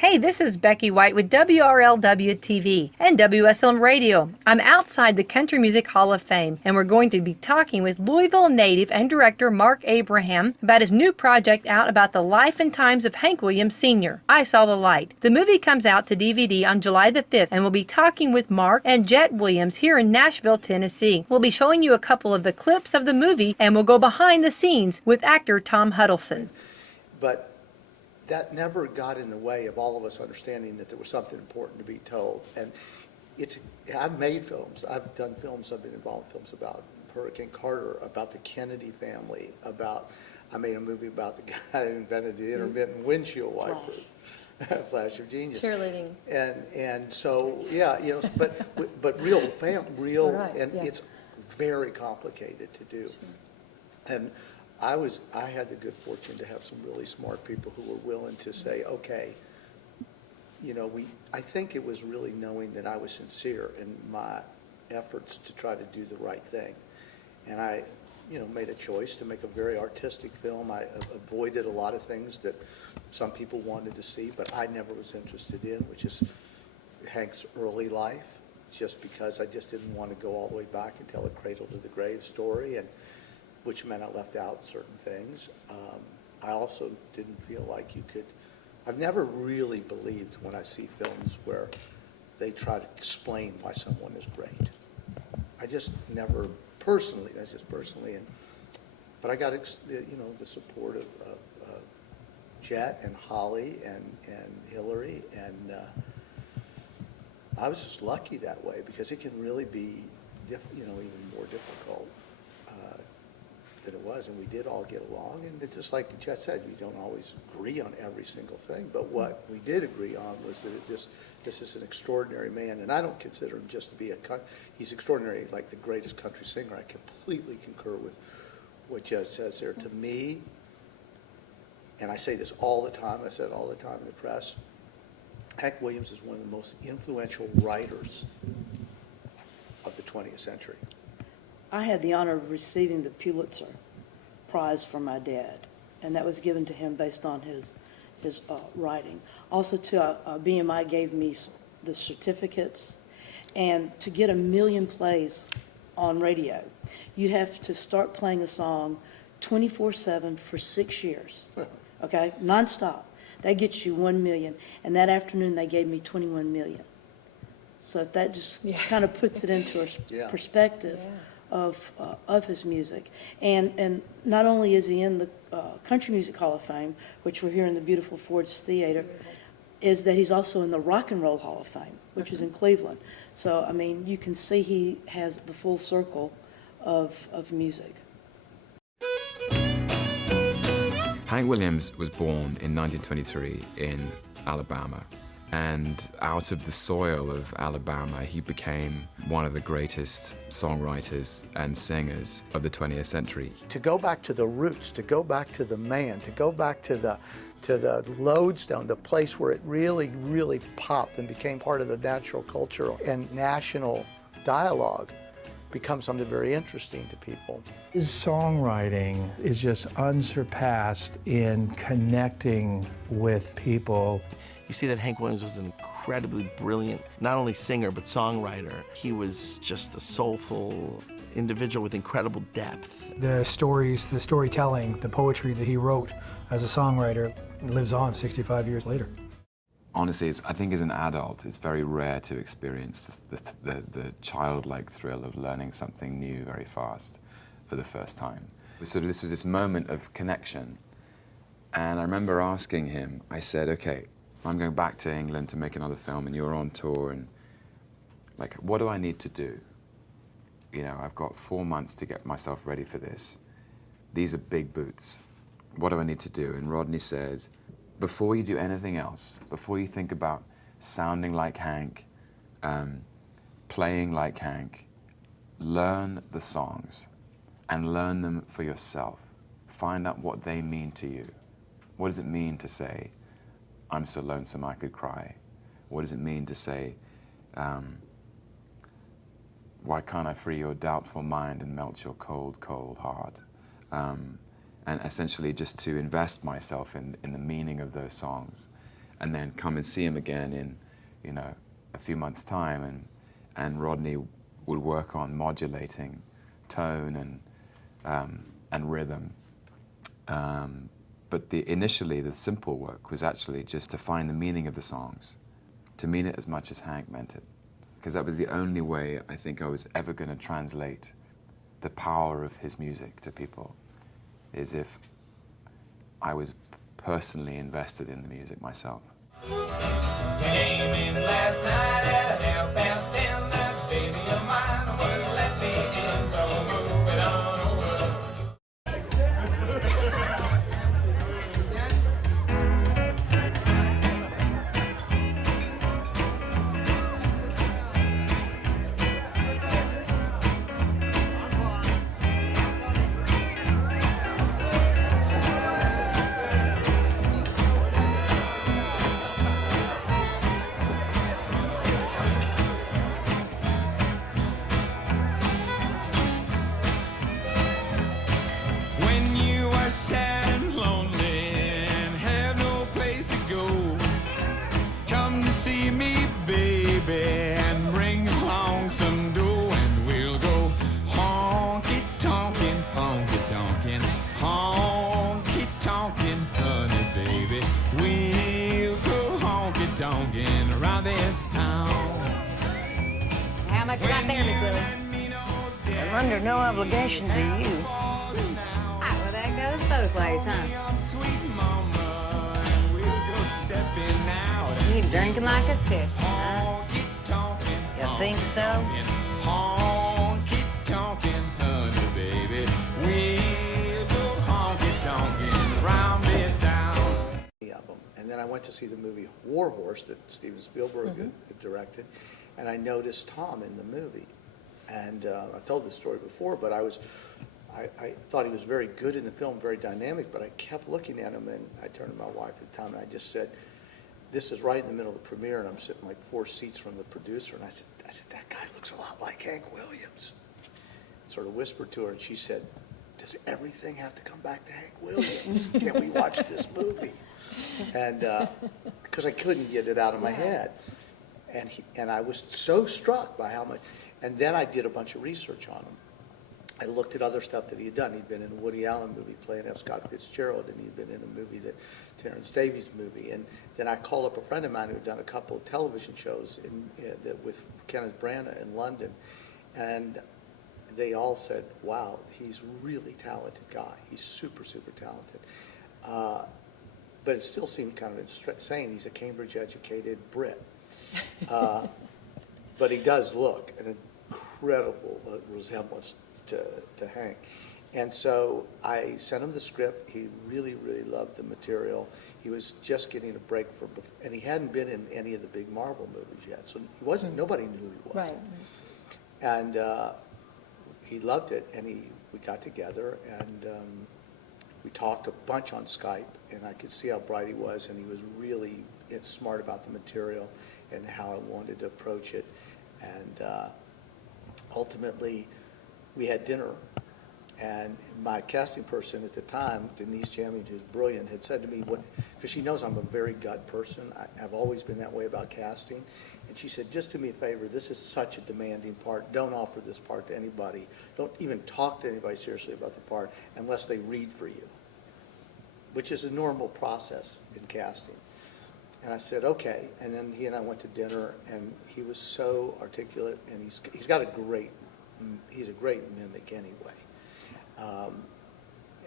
Hey, this is Becky White with WRLW TV and WSLM Radio. I'm outside the Country Music Hall of Fame, and we're going to be talking with Louisville native and director Mark Abraham about his new project out about the life and times of Hank Williams Sr., I Saw the Light. The movie comes out to DVD on July the 5th, and we'll be talking with Mark and Jet Williams here in Nashville, Tennessee. We'll be showing you a couple of the clips of the movie, and we'll go behind the scenes with actor Tom Huddleston. But that never got in the way of all of us understanding that there was something important to be told. And I've made films. I've done films. I've been involved in films about Hurricane Carter, about the Kennedy family, I made a movie about the guy who invented the intermittent windshield wiper. Flash of Genius. Cheerleading. And so, yeah, but real, Right, and yeah. it's very complicated to do. Sure. And I had the good fortune to have some really smart people who were willing to say, okay, I think it was really knowing that I was sincere in my efforts to try to do the right thing. And I, made a choice to make a very artistic film. I avoided a lot of things that some people wanted to see, but I never was interested in, which is Hank's early life, just because I just didn't want to go all the way back and tell a cradle to the grave story, and which meant I left out certain things. I also didn't feel like I've never really believed when I see films where they try to explain why someone is great. I just never personally, but I got, the support of Jet and Holly and Hillary, and I was just lucky that way, because it can really be, even more difficult than it was, and we did all get along. And it's just like Jet said, we don't always agree on every single thing, but what we did agree on was that this is an extraordinary man, and I don't consider him just to be he's extraordinary, like the greatest country singer. I completely concur with what Jet says there. To me, and I say this all the time, I said it all the time in the press, Hank Williams is one of the most influential writers of the 20th century. I had the honor of receiving the Pulitzer Prize from my dad, and that was given to him based on his writing. Also, BMI gave me the certificates, and to get 1 million plays on radio, you have to start playing a song 24/7 for 6 years, okay, nonstop. That gets you 1 million, and that afternoon they gave me 21 million. So that just kind of puts it into a perspective. Yeah. Of his music, and not only is he in the Country Music Hall of Fame, which we're here in the beautiful Ford's Theater, is that he's also in the Rock and Roll Hall of Fame, which is in Cleveland. So I mean, you can see he has the full circle of music. Hank Williams was born in 1923 in Alabama. And out of the soil of Alabama, he became one of the greatest songwriters and singers of the 20th century. To go back to the roots, to go back to the man, to go back to the lodestone, the place where it really, really popped and became part of the natural culture and national dialogue, becomes something very interesting to people. His songwriting is just unsurpassed in connecting with people. You see that Hank Williams was an incredibly brilliant, not only singer, but songwriter. He was just a soulful individual with incredible depth. The stories, the storytelling, the poetry that he wrote as a songwriter lives on 65 years later. Honestly, I think as an adult, it's very rare to experience the childlike thrill of learning something new very fast for the first time. So this was this moment of connection. And I remember asking him, I said, okay, I'm going back to England to make another film, and you're on tour, and like, what do I need to do? I've got 4 months to get myself ready for this. These are big boots. What do I need to do? And Rodney said, before you do anything else, before you think about sounding like Hank, playing like Hank, learn the songs and learn them for yourself. Find out what they mean to you. What does it mean to say, I'm so lonesome I could cry? What does it mean to say, why can't I free your doubtful mind and melt your cold, cold heart? And essentially just to invest myself in the meaning of those songs and then come and see him again in, you know, a few months' time, and Rodney would work on modulating tone and rhythm. But initially, the simple work was actually just to find the meaning of the songs, to mean it as much as Hank meant it. Because that was the only way I think I was ever going to translate the power of his music to people, is if I was personally invested in the music myself. Came in last night at 10:30. That baby of mine wouldn't let me in, so move it on over. When you are sad and lonely and have no place to go, come to see me, baby, and bring along some dough, and we'll go honky-tonkin', honky-tonkin', honky-tonkin', honey, baby. We'll go honky-tonkin' around this town. How much you got there, Miss Lily? I'm under no obligation to you. Ah, well, that goes both ways, huh? You drinking like a fish, huh? You think so? Honky-tonkin', honey, baby. We'll go honky-tonkin' around this town. The album. And then I went to see the movie War Horse that Steven Spielberg had directed, and I noticed Tom in the movie. And I've told this story before, but I thought he was very good in the film, very dynamic, but I kept looking at him, and I turned to my wife at the time, and I just said, this is right in the middle of the premiere, and I'm sitting like 4 seats from the producer, and I said, that guy looks a lot like Hank Williams. Sort of whispered to her, and she said, does everything have to come back to Hank Williams? Can't we watch this movie? And because I couldn't get it out of my head. And I was so struck by how much, and then I did a bunch of research on him. I looked at other stuff that he had done. He'd been in a Woody Allen movie playing F. Scott Fitzgerald, and he'd been in a movie, that Terrence Davies movie. And then I called up a friend of mine who had done a couple of television shows with Kenneth Branagh in London, and they all said, wow, he's a really talented guy. He's super, super talented. But it still seemed kind of insane. He's a Cambridge-educated Brit. But he does look an incredible resemblance to Hank. And so I sent him the script. He really, really loved the material. He was just getting a break and he hadn't been in any of the big Marvel movies yet. So he wasn't, nobody knew who he was. Right. And he loved it, and we got together, and we talked a bunch on Skype, and I could see how bright he was, and he was really smart about the material and how I wanted to approach it. And ultimately, we had dinner, and my casting person at the time, Denise Jamming, who's brilliant, had said to me, because she knows I'm a very gut person, I've always been that way about casting, and she said, just do me a favor, this is such a demanding part, don't offer this part to anybody, don't even talk to anybody seriously about the part unless they read for you, which is a normal process in casting. And I said, okay. And then he and I went to dinner, and he was so articulate, and he's got he's a great mimic anyway.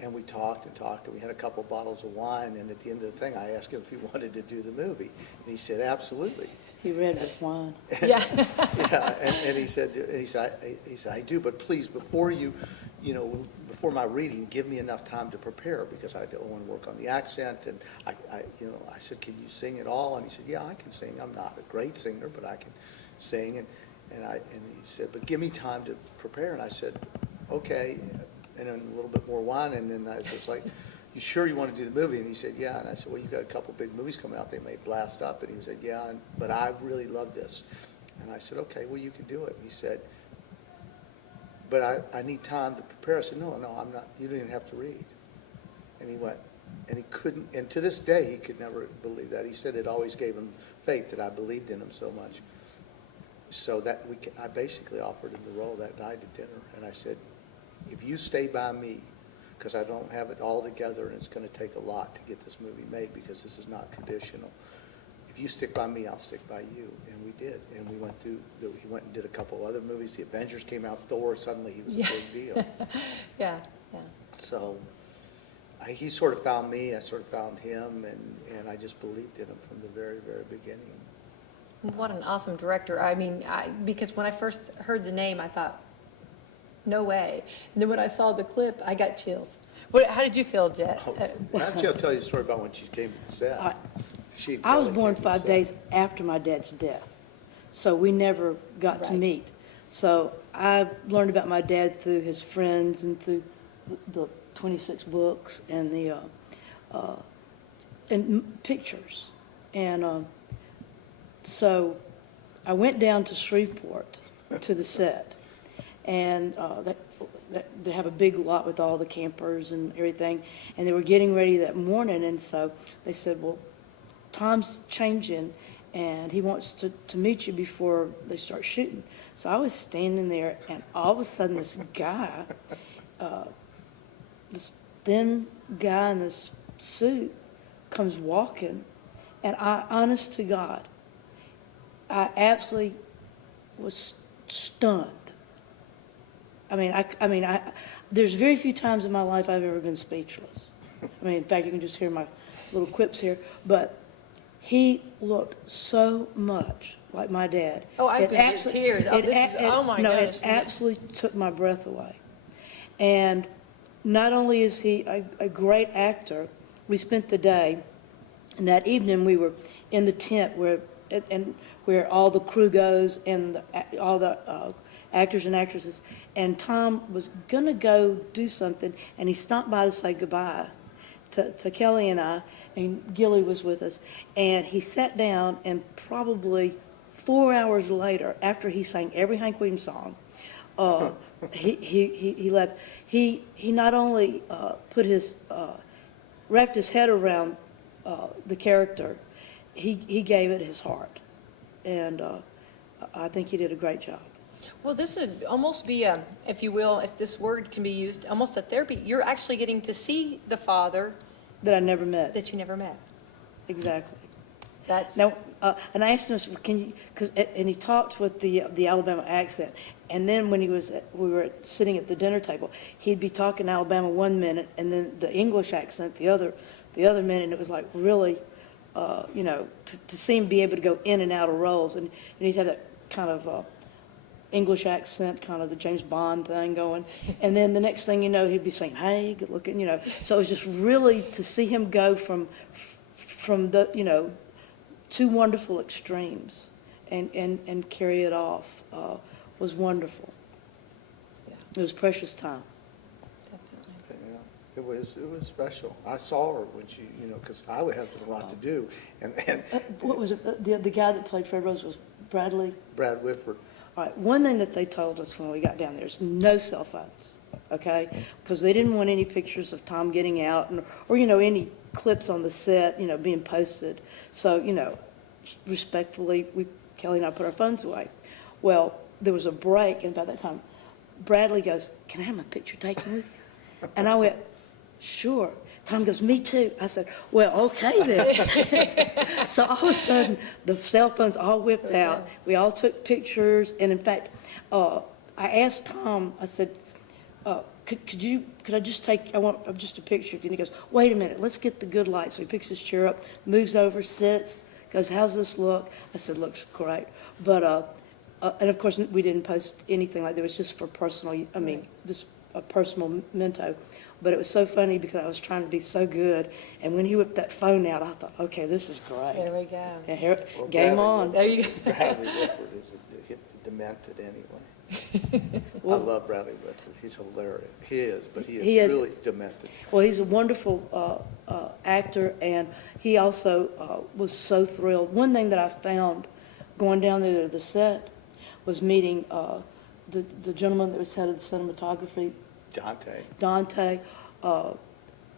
And we talked and talked, and we had a couple bottles of wine, and at the end of the thing, I asked him if he wanted to do the movie. And he said, absolutely. He read with wine. Yeah. Yeah, and he said, I do, but please, before my reading, give me enough time to prepare, because I don't want to work on the accent. And I said, can you sing at all? And he said, yeah, I can sing. I'm not a great singer, but I can sing. And he said, but give me time to prepare. And I said, okay. And then a little bit more wine, and then I was like, you sure you want to do the movie? And he said, yeah. And I said, well, you've got a couple big movies coming out. They may blast up. And he said, yeah, but I really love this. And I said, okay, well, you can do it. And he said, but I need time to prepare. I said, no, I'm not. You don't even have to read. And he went, And he couldn't, and to this day, he could never believe that. He said it always gave him faith that I believed in him so much. So that I basically offered him the role that night at dinner. And I said, if you stay by me, because I don't have it all together and it's going to take a lot to get this movie made because this is not traditional. If you stick by me, I'll stick by you. And we did. And we went through, he went and did a couple other movies. The Avengers came out, Thor, suddenly he was a big deal. Yeah, yeah. So he sort of found me, I sort of found him, and I just believed in him from the very, very beginning. What an awesome director. I mean, because when I first heard the name, I thought, no way. And then when I saw the clip, I got chills. How did you feel, Jet? Actually, I'll tell you a story about when she came to the set. I was born 5 days after my dad's death, so we never got to meet. So I learned about my dad through his friends and through the 26 books and the and pictures. And so I went down to Shreveport to the set, and they have a big lot with all the campers and everything, and they were getting ready that morning, and so they said, well, Tom's changing, and he wants to meet you before they start shooting. So I was standing there, and all of a sudden this guy, this thin guy in this suit comes walking, and I, honest to God, I absolutely was stunned. There's very few times in my life I've ever been speechless. In fact, you can just hear my little quips here, but he looked so much like my dad. Oh, I've been in tears. Oh my gosh. It absolutely took my breath away. And not only is he a great actor, we spent the day, and that evening we were in the tent where all the crew goes and all the actors and actresses, and Tom was going to go do something, and he stopped by to say goodbye to Kelly and I, and Gilly was with us, and he sat down, and probably 4 hours later, after he sang every Hank Williams song, he left. He not only wrapped his head around the character, he gave it his heart, and I think he did a great job. Well, this would almost be if you will, if this word can be used, almost a therapy. You're actually getting to see the father that I never met. That you never met. Exactly. That's now, and I asked him, and he talked with the Alabama accent, and then when we were sitting at the dinner table, he'd be talking Alabama one minute, and then the English accent the other minute, and it was like really, to see him be able to go in and out of roles, and he'd have that kind of English accent, kind of the James Bond thing going, and then the next thing you know, he'd be saying, "Hey, good looking," So it was just really to see him go from the two wonderful extremes and carry it off was wonderful. Yeah. It was precious time. Definitely. Yeah, it was special. I saw her when she, because I would have a lot to do, and what was it? The guy that played Fred Rose was Brad Whitford. All right, one thing that they told us when we got down there is no cell phones, okay? Because they didn't want any pictures of Tom getting out or any clips on the set, being posted. So, respectfully, Kelly and I put our phones away. Well, there was a break, and by that time, Bradley goes, "Can I have my picture taken with you?" And I went, "Sure." Tom goes, "Me too." I said, "Well, okay then." So all of a sudden, the cell phones all whipped out. We all took pictures, and in fact, I asked Tom. I said, "Could I just take? I want just a picture." And he goes, "Wait a minute. Let's get the good light." So he picks his chair up, moves over, sits, goes, "How's this look?" I said, "Looks great." But and of course, we didn't post anything like that. It was just for personal. Just a personal memento. But it was so funny because I was trying to be so good, and when he whipped that phone out, I thought, "Okay, this is great." There we go. And game on. There you go. Bradley Whitford is demented anyway. I love Bradley Whitford. He's hilarious. He is, but he is really demented. Well, he's a wonderful actor, and he also was so thrilled. One thing that I found going down there to the set was meeting the gentleman that was head of the cinematography, Dante.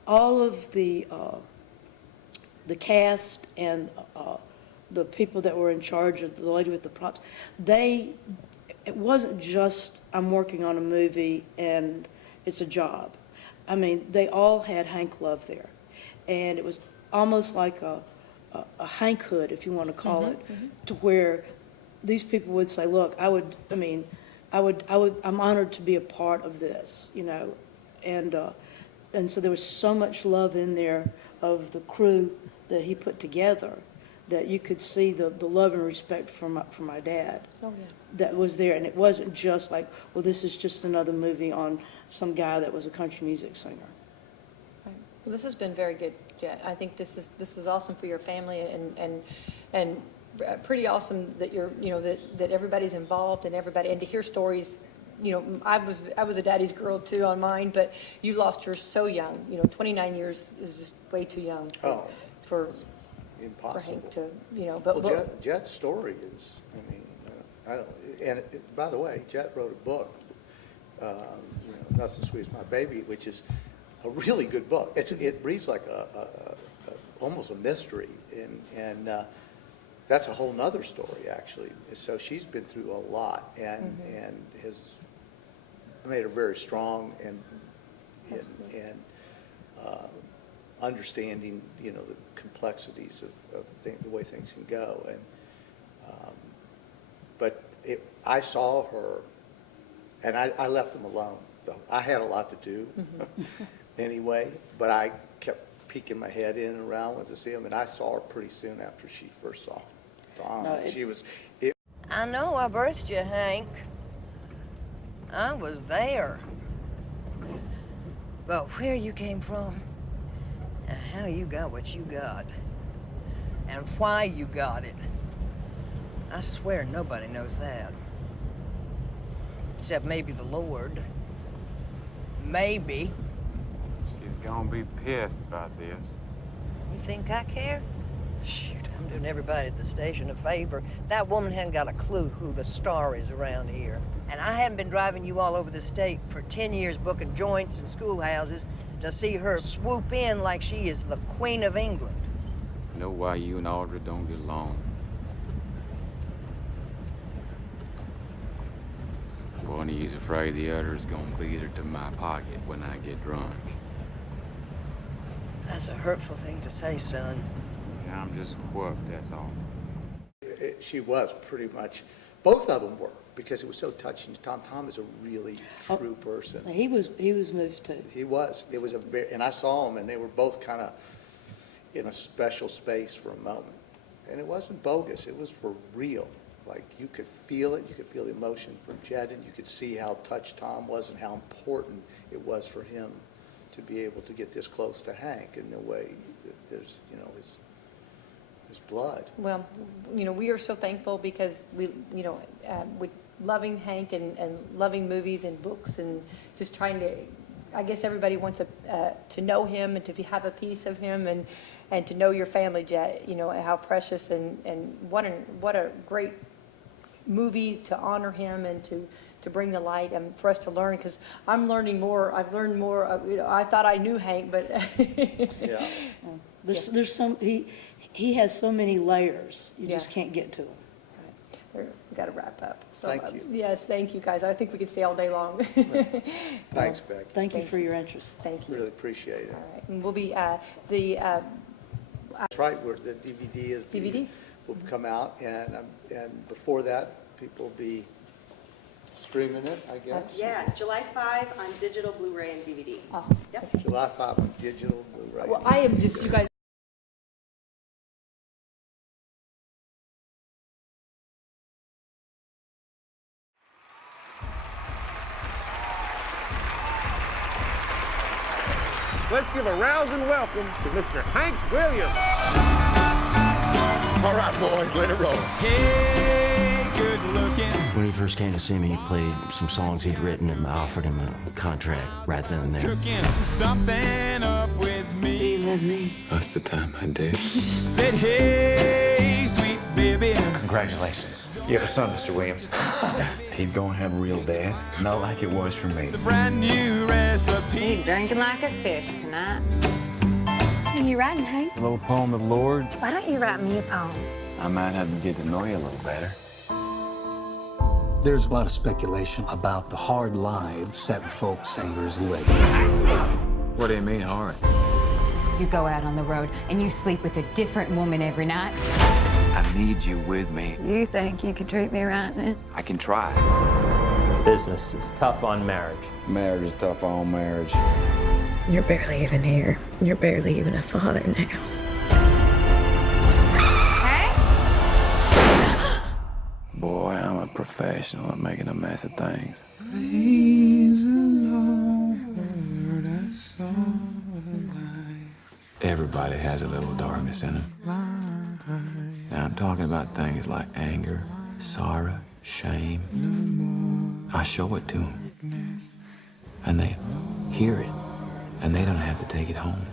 all of the cast and the people that were in charge of the lady with the props, it wasn't just, I'm working on a movie and it's a job. I mean, they all had Hank love there. And it was almost like a Hankhood, if you want to call it, to where these people would say, look, I'm honored to be a part of this, you know. And so there was so much love in there of the crew that he put together that you could see the love and respect for my dad that was there. And it wasn't just like, well, this is just another movie on some guy that was a country music singer. Right. Well, this has been very good, Jet. I think this is awesome for your family and pretty awesome that that everybody's involved and everybody, and to hear stories. You know, I was a daddy's girl too on mine, but you lost yours so young. You know, 29 years is just way too young for Impossible. Hank to, you know. But well, Jet's story is, I mean, I don't. And by the way, Jet wrote a book, Nothing Sweet as My Baby, which is a really good book. It reads like almost a mystery, and that's a whole nother story actually. So she's been through a lot, and has made her very strong and understanding, you know, the complexities of the way things can go. And but I saw her, and I left them alone. I had a lot to do anyway, but I kept peeking my head in and around to see them, and I saw her pretty soon after she first saw Tom. I know I birthed you, Hank. I was there. But where you came from, and how you got what you got, and why you got it, I swear nobody knows that. Except maybe the Lord. Maybe. She's gonna be pissed about this. You think I care? Shoot, I'm doing everybody at the station a favor. That woman hadn't got a clue who the star is around here. And I haven't been driving you all over the state for 10 years booking joints and schoolhouses to see her swoop in like she is the Queen of England. You know why you and Audra don't get along? One of you's afraid the other's gonna beat her to my pocket when I get drunk. That's a hurtful thing to say, son. I'm just whooped, that's all. She was pretty much, both of them were, because it was so touching. Tom is a really true person. He was moved too. He was. It was and I saw them, and they were both kind of in a special space for a moment. And it wasn't bogus. It was for real. Like, you could feel it. You could feel the emotion for Jed, and you could see how touched Tom was and how important it was for him to be able to get this close to Hank in the way that there's, you know, his blood. Well, you know, we are so thankful because we, you know, with loving Hank and loving movies and books and just trying to, I guess everybody wants to know him and to have a piece of him and to know your family, Jet, you know, how precious and what a great movie to honor him and to bring the light and for us to learn, because I'm learning more. I've learned more. You know, I thought I knew Hank, but Yeah. There's some, he has so many layers, you just can't get to him. We've got to wrap up. So, Thank you. Yes, thank you, guys. I think we could stay all day long. Thanks, Beck. Thank you for your interest. Thank you. Really appreciate it. All right. And we'll be That's right, where the DVD will come out, and before that, people will be streaming it, I guess. Yeah, July 5 on digital, Blu-ray, and DVD. Awesome. Yep. July 5 on digital, Blu-ray. Well, I am just, you guys. Let's give a rousing welcome to Mr. Hank Williams. All right, boys, let it roll. Hey, good looking. When he first came to see me, he played some songs he'd written, and I offered him a contract right then and there. Cooking something up with me. Do you love me? Most of the time I do. Said, hey, sweet baby. Congratulations. You have a son, Mr. Williams. He's gonna have a real dad, not like it was for me. It's a brand new recipe. You drinking like a fish tonight. What are you writing, Hank? A little poem of the Lord. Why don't you write me a poem? I might have to get to know you a little better. There's a lot of speculation about the hard lives that folk singers live. What do you mean, hard? You go out on the road and you sleep with a different woman every night. I need you with me. You think you can treat me right then? I can try. Business is tough on marriage. Marriage is tough on marriage. You're barely even here. You're barely even a father now. Boy, I'm a professional at making a mess of things. Everybody has a little darkness in them. Now I'm talking about things like anger, sorrow, shame. I show it to them. And they hear it. And they don't have to take it home.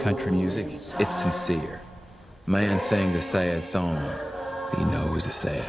Country music, it's sincere. Man sings a sad song, but he knows it's sad.